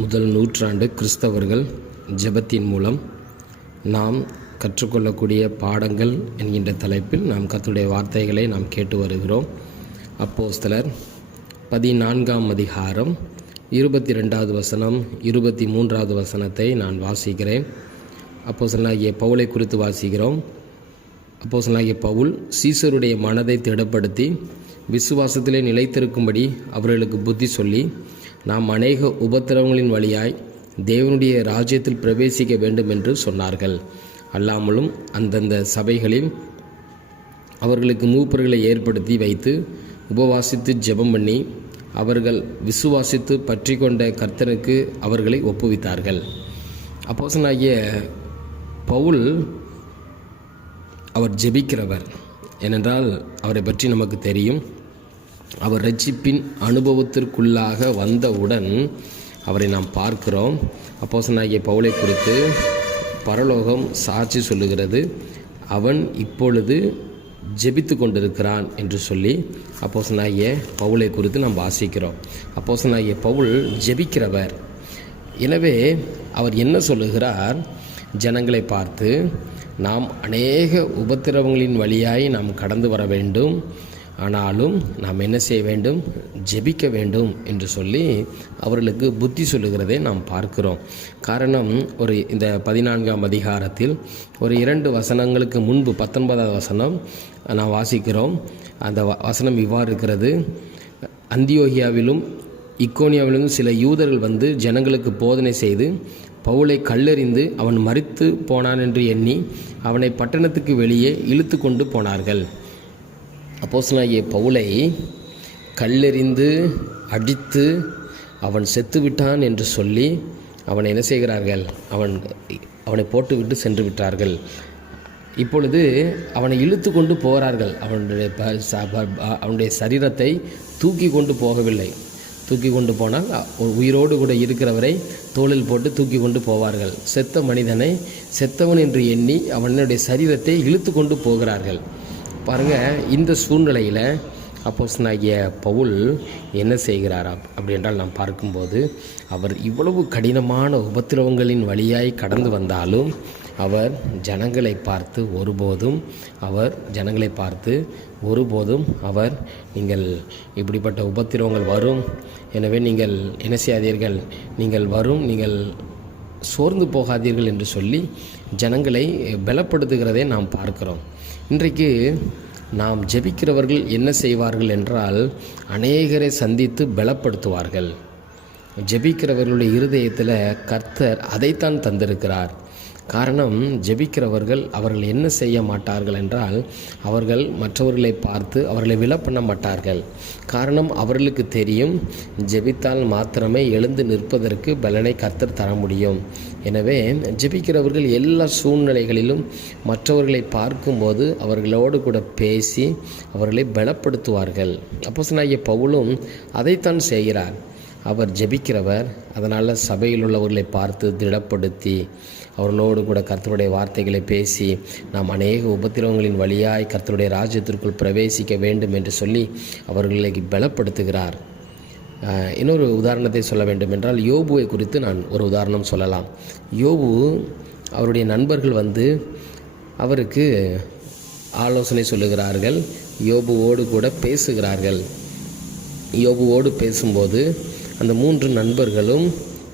முதல் நூற்றாண்டு கிறிஸ்தவர்கள் ஜெபத்தின் மூலம் நாம் கற்றுக்கொள்ளக்கூடிய பாடங்கள் என்கின்ற தலைப்பில் நாம் கர்த்தருடைய வார்த்தைகளை நாம் கேட்டு வருகிறோம். அப்போஸ்தலர் 14ஆம் அதிகாரம் 22வது வசனம் 23வது வசனத்தை நான் வாசிக்கிறேன். அப்போஸ்தலனாகிய பவுலை குறித்து வாசிக்கிறோம். அப்போஸ்தலனாகிய பவுல் சீசருடைய மனதை திடப்படுத்தி விசுவாசத்திலே நிலைத்திருக்கும்படி அவர்களுக்கு புத்தி சொல்லி, நாம் அநேக உபத்திரவங்களின் வழியாய் தேவனுடைய ராஜ்யத்தில் பிரவேசிக்க வேண்டும் என்று சொன்னார்கள். அல்லாமலும் அந்தந்த சபைகளில் அவர்களுக்கு மூப்பர்களை ஏற்படுத்தி வைத்து உபவாசித்து ஜெபம் பண்ணி அவர்கள் விசுவாசித்து பற்றி கொண்ட கர்த்தருக்கு அவர்களை ஒப்புவித்தார்கள். அப்போஸ்தலனாகிய பவுல் அவர் ஜெபிக்கிறவர். ஏனென்றால் அவரை பற்றி நமக்கு தெரியும். அவர் ரட்சிப்பின் அனுபவத்திற்குள்ளாக வந்தவுடன் அவரை நாம் பார்க்கிறோம். அப்போஸ்தலனாகிய பவுலை குறித்து பரலோகம் சாட்சி சொல்லுகிறது. அவன் இப்பொழுது ஜெபித்து கொண்டிருக்கிறான் என்று சொல்லி அப்போஸ்தலனாகிய பவுலை குறித்து நாம் வாசிக்கிறோம். அப்போஸ்தலனாகிய பவுல் ஜெபிக்கிறவர். எனவே அவர் என்ன சொல்லுகிறார்? ஜனங்களை பார்த்து, நாம் அநேக உபத்திரவங்களின் வழியாய் நாம் கடந்து வர வேண்டும், ஆனாலும் நாம் என்ன செய்ய வேண்டும்? ஜெபிக்க வேண்டும் என்று சொல்லி அவர்களுக்கு புத்தி சொல்லுகிறதை நாம் பார்க்கிறோம். காரணம், இந்த 14ஆம் அதிகாரத்தில் ஒரு 2 வசனங்களுக்கு முன்பு 19வது வசனம் நாம் வாசிக்கிறோம். அந்த வசனம் இவ்வாறு இருக்கிறது: அந்தியோகியாவிலும் இக்கோனியாவிலும் சில யூதர்கள் வந்து ஜனங்களுக்கு போதனை செய்து பவுலை கல்லெறிந்து அவன் மரித்து போனான் என்று எண்ணி அவனை பட்டணத்துக்கு வெளியே இழுத்து கொண்டு போனார்கள். அப்போஸ்தலனாகிய பவுலை கல்லெறிந்து அடித்து அவன் செத்துவிட்டான் என்று சொல்லி அவனை என்ன செய்கிறார்கள்? அவனை போட்டுவிட்டு சென்று விட்டார்கள். இப்பொழுது அவனை இழுத்து கொண்டு போகிறார்கள். அவனுடைய சரீரத்தை தூக்கி கொண்டு போகவில்லை. தூக்கி கொண்டு போனால் உயிரோடு கூட இருக்கிறவரை தோளில் போட்டு தூக்கி கொண்டு போவார்கள். செத்த மனிதனை செத்தவன் என்று எண்ணி அவனுடைய சரீரத்தை இழுத்து கொண்டு போகிறார்கள். பாருங்கள், இந்த சூழ்நிலையில் அப்போஸ்தலனாகிய பவுல் என்ன செய்கிறார் அப்படி என்றால் நாம் பார்க்கும்போது, அவர் இவ்வளவு கடினமான உபத்திரவங்களின் வழியாய் கடந்து வந்தாலும் அவர் ஜனங்களை பார்த்து ஒருபோதும் அவர் நீங்கள் இப்படிப்பட்ட உபத்திரவங்கள் வரும், எனவே நீங்கள் என்ன செய்யாதீர்கள், நீங்கள் சோர்ந்து போகாதீர்கள் என்று சொல்லி ஜனங்களை பலப்படுத்துகிறதை நாம் பார்க்கிறோம். இன்றைக்கு நாம் ஜெபிக்கிறவர்கள் என்ன செய்வார்கள் என்றால், அநேகரை சந்தித்து பலப்படுத்துவார்கள். ஜெபிக்கிறவர்களுடைய இருதயத்தில் கர்த்தர் அதைத்தான் தந்திருக்கிறார். காரணம், ஜெபிக்கிறவர்கள் அவர்கள் என்ன செய்ய மாட்டார்கள் என்றால், அவர்கள் மற்றவர்களை பார்த்து அவர்களை விலப்பண்ண மாட்டார்கள். காரணம், அவர்களுக்கு தெரியும், ஜெபித்தால் மாத்திரமே எழுந்து நிற்பதற்கு பலனை கர்த்தர் தர முடியும். எனவே ஜெபிக்கிறவர்கள் எல்லா சூழ்நிலைகளிலும் மற்றவர்களை பார்க்கும்போது அவர்களோடு கூட பேசி அவர்களை பலப்படுத்துவார்கள். அப்போஸ்தலனாகிய பவுலும் அதைத்தான் செய்கிறார். அவர் ஜெபிக்கிறவர். அதனால் சபையில் உள்ளவர்களை பார்த்து திடப்படுத்தி அவர்களோடு கூட கர்த்தருடைய வார்த்தைகளை பேசி நாம் அநேக உபத்திரவங்களின் வழியாய் கர்த்தருடைய ராஜ்யத்திற்குள் பிரவேசிக்க வேண்டும் என்று சொல்லி அவர்களை பலப்படுத்துகிறார். இன்னொரு உதாரணத்தை சொல்ல வேண்டும் என்றால், யோபுவை குறித்து நான் ஒரு உதாரணம் சொல்லலாம். யோபு, அவருடைய நண்பர்கள் வந்து அவருக்கு ஆலோசனை சொல்லுகிறார்கள். யோபுவோடு கூட பேசுகிறார்கள். யோபுவோடு பேசும்போது அந்த 3 நண்பர்களும்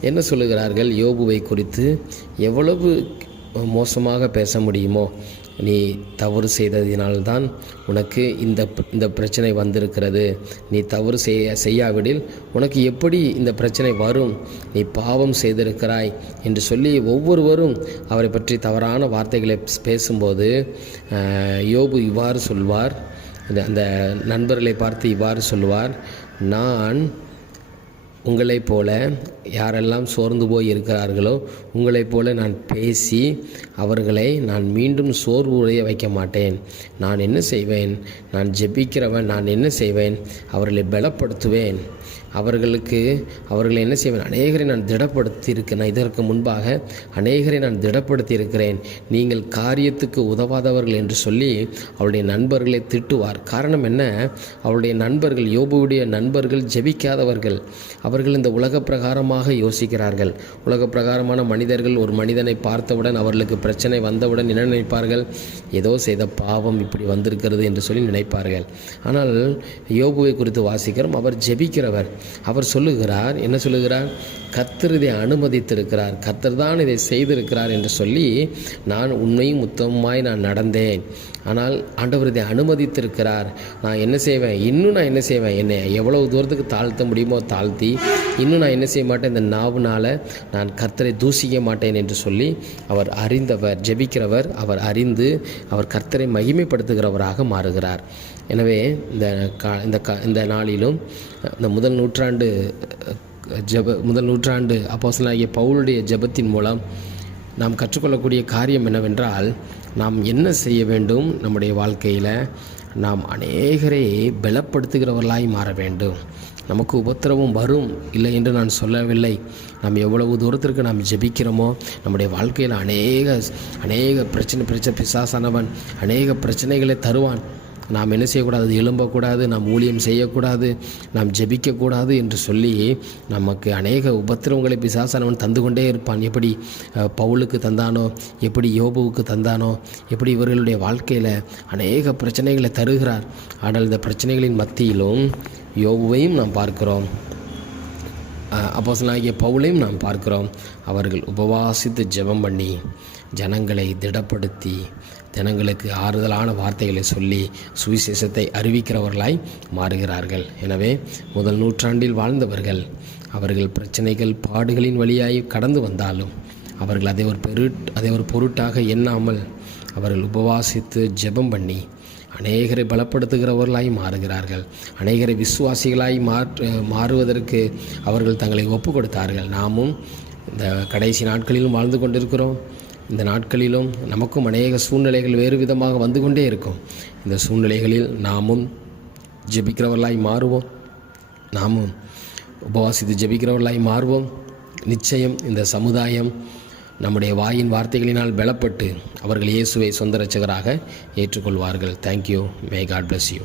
என்ன சொல்லுகிறார்கள்? யோபுவை குறித்து எவ்வளவு மோசமாக பேச முடியுமோ, நீ தவறு செய்ததினால்தான் உனக்கு இந்த பிரச்சனை வந்திருக்கிறது, நீ தவறு செய்யாவிடில் உனக்கு எப்படி இந்த பிரச்சனை வரும், நீ பாவம் செய்திருக்கிறாய் என்று சொல்லி ஒவ்வொருவரும் அவரை பற்றி தவறான வார்த்தைகளை பேசும்போது யோபு இவ்வாறு சொல்வார். அந்த நண்பர்களை பார்த்து இவ்வாறு சொல்வார்: நான் உங்களைப் போல, யாரெல்லாம் சோர்ந்து போய் இருக்கிறார்களோ உங்களைப் போல நான் பேசி அவர்களை நான் மீண்டும் சோர்வு உடைய வைக்க மாட்டேன். நான் என்ன செய்வேன்? நான் ஜெபிக்கிறவன். நான் என்ன செய்வேன்? அவர்களை பலப்படுத்துவேன். அவர்களை என்ன செய்வேன், அநேகரை நான் திடப்படுத்தி இருக்கிறேன். இதற்கு முன்பாக அநேகரை நான் திடப்படுத்தி இருக்கிறேன். நீங்கள் காரியத்துக்கு உதவாதவர்கள் என்று சொல்லி அவருடைய நண்பர்களை திட்டுவார். காரணம் என்ன? அவருடைய நண்பர்கள், யோபுவுடைய நண்பர்கள் ஜெபிக்காதவர்கள். அவர்கள் இந்த உலக பிரகாரமாக யோசிக்கிறார்கள். உலக பிரகாரமான மனிதர்கள் ஒரு மனிதனை பார்த்தவுடன், அவர்களுக்கு பிரச்சனை வந்தவுடன் என்ன நினைப்பார்கள்? ஏதோ செய்த பாவம் இப்படி வந்திருக்கிறது என்று சொல்லி நினைப்பார்கள். ஆனால் யோபுவை குறித்து வாசிக்கிறோம். அவர் ஜெபிக்கிறவர். அவர் சொல்லுகிறார், என்ன சொல்லுகிறார்? கர்த்தர் இதை அனுமதித்திருக்கிறார், கர்த்தர் தான் இதை செய்திருக்கிறார் என்று சொல்லி, நான் உண்மையும் உத்தமமாய் நான் நடந்தேன், ஆனால் ஆண்டவர் இதை அனுமதித்திருக்கிறார். நான் என்ன செய்வேன்? இன்னும் நான் என்ன செய்வேன்? என்னை எவ்வளவு தூரத்துக்கு தாழ்த்த முடியுமோ தாழ்த்தி, இன்னும் நான் என்ன செய்ய மாட்டேன்? இந்த நாவுனால் நான் கர்த்தரை தூசிக்க மாட்டேன் என்று சொல்லி அவர் அறிந்தவர், ஜெபிக்கிறவர். அவர் அறிந்து அவர் கர்த்தரை மகிமைப்படுத்துகிறவராக மாறுகிறார். எனவே இந்த நாளிலும் இந்த முதல் நூற்றாண்டு அப்போஸ்தலனாகிய பவுலுடைய ஜெபத்தின் மூலம் நாம் கற்றுக்கொள்ளக்கூடிய காரியம் என்னவென்றால், நாம் என்ன செய்ய வேண்டும்? நம்முடைய வாழ்க்கையில் நாம் அநேகரை பலப்படுத்துகிறவர்களாய் மாற வேண்டும். நமக்கு உபத்திரவம் வரும், இல்லை என்று நான் சொல்லவில்லை. நாம் எவ்வளவு தூரத்திற்கு நாம் ஜெபிக்கிறோமோ, நம்முடைய வாழ்க்கையில் அநேக பிரச்சனை பிசாசானவன் அநேக பிரச்சனைகளை தருவான். நாம் என்ன செய்யக்கூடாது? எழும்பக்கூடாது, நாம் ஊழியம் செய்யக்கூடாது, நாம் ஜெபிக்கக்கூடாது என்று சொல்லி நமக்கு அநேக உபத்திரவங்களை பிசாசானவன் தந்து கொண்டே இருப்பான். எப்படி பவுலுக்கு தந்தானோ, எப்படி யோபுவுக்கு தந்தானோ, எப்படி இவர்களுடைய வாழ்க்கையில் அநேக பிரச்சனைகளை தருகிறார். ஆனால் இந்த பிரச்சனைகளின் மத்தியிலும் யோபுவையும் நாம் பார்க்கிறோம், அப்போஸ்தலனாகிய பவுலையும் நாம் பார்க்கிறோம். அவர்கள் உபவாசித்து ஜெபம் பண்ணி ஜனங்களை திடப்படுத்தி ஜனங்களுக்கு ஆறுதலான வார்த்தைகளை சொல்லி சுவிசேஷத்தை அறிவிக்கிறவர்களாய் மாறுகிறார்கள். எனவே முதல் நூற்றாண்டில் வாழ்ந்தவர்கள், அவர்கள் பிரச்சனைகள் பாடுகளின் வழியாய் கடந்து வந்தாலும் அவர்கள் அதை ஒரு பொருட்டாக எண்ணாமல் அவர்கள் உபவாசித்து ஜெபம் பண்ணி அநேகரை பலப்படுத்துகிறவர்களாய் மாறுகிறார்கள். அநேகரை விசுவாசிகளாய் மாறுவதற்கு அவர்கள் தங்களை ஒப்பு கொடுத்தார்கள். நாமும் இந்த கடைசி நாட்களிலும் வாழ்ந்து கொண்டிருக்கிறோம். இந்த நாட்களிலும் நமக்கும் அநேக சூழ்நிலைகள் வேறு விதமாக வந்து கொண்டே இருக்கும். இந்த சூழ்நிலைகளில் நாமும் ஜெபிக்கிறவர்களாய் மாறுவோம், நாமும் உபவாசித்து ஜெபிக்கிறவர்களாய் மாறுவோம். நிச்சயம் இந்த சமுதாயம் நம்முடைய வாயின் வார்த்தைகளினால் பலப்பட்டு அவர்கள் இயேசுவை சொந்த இரட்சகராக ஏற்றுக்கொள்வார்கள். Thank you. May god bless you.